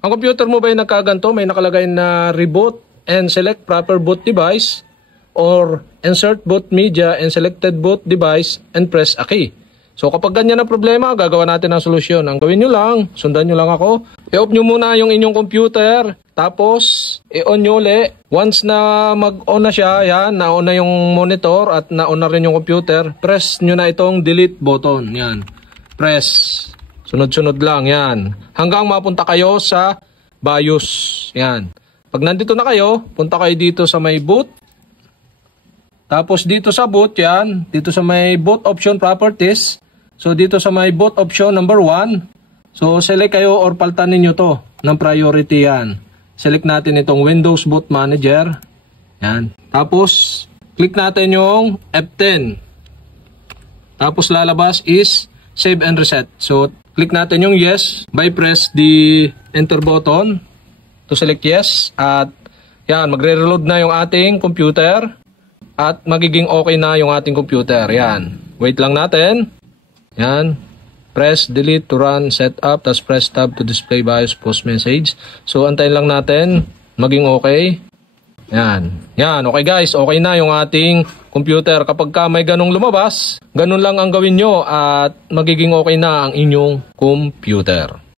Ang computer mo ba ay nagkaganto, may nakalagay na reboot and select proper boot device or insert boot media and selected boot device and press a key. So kapag ganyan ang problema, gagawa natin ang solusyon. Ang gawin nyo lang, sundan nyo lang ako. I-off nyo muna yung inyong computer, tapos i-on nyo ulit. Once na mag-on na siya, yan, na-on na yung monitor at na-on na rin yung computer, press nyo na itong delete button. Yan, press. Sunod-sunod lang, yan. Hanggang mapunta kayo sa BIOS. Yan. Pag nandito na kayo, punta kayo dito sa may boot. Tapos dito sa boot, yan. Dito sa may boot option properties. So dito sa may boot option number 1. So select kayo or paltan ninyo to ng priority yan. Select natin itong Windows Boot Manager. Yan. Tapos click natin yung F10. Tapos lalabas is save and reset. So click natin yung yes by press the enter button to select yes. At yan, magre-reload na yung ating computer. At magiging okay na yung ating computer. Yan. Wait lang natin. Yan. Press delete to run setup. Tapos press tab to display BIOS post message. So antayin lang natin. Maging okay. Yan. Yan. Okay guys. Okay na yung ating computer. Kapag ka may ganong lumabas, ganun lang ang gawin nyo. At magiging okay na ang inyong computer.